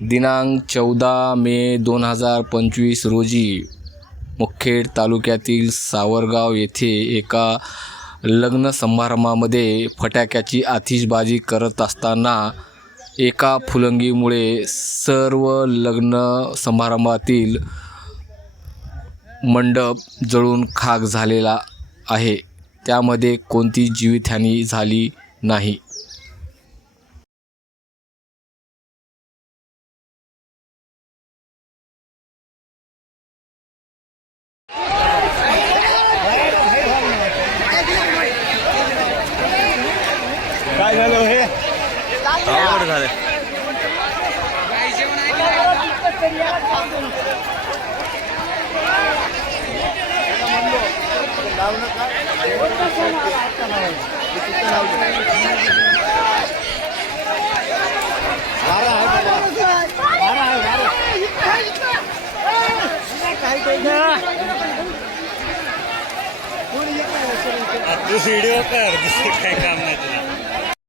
दिनांक 14 मे 2025 रोजी मुखेड तालुक्यातील सावरगाव येथे एका लग्न समारंभामध्ये फटाक्याची आतिषबाजी करत असताना एका फुलंगीमुळे सर्व लग्न समारंभातील मंडप जळून खाक झालेला आहे. त्यामध्ये कोणती जीवितहानी झाली नाही. काय झालं हे? आवड झालं. व्हिडिओ कर, दुसरं काय काम नाही तुला.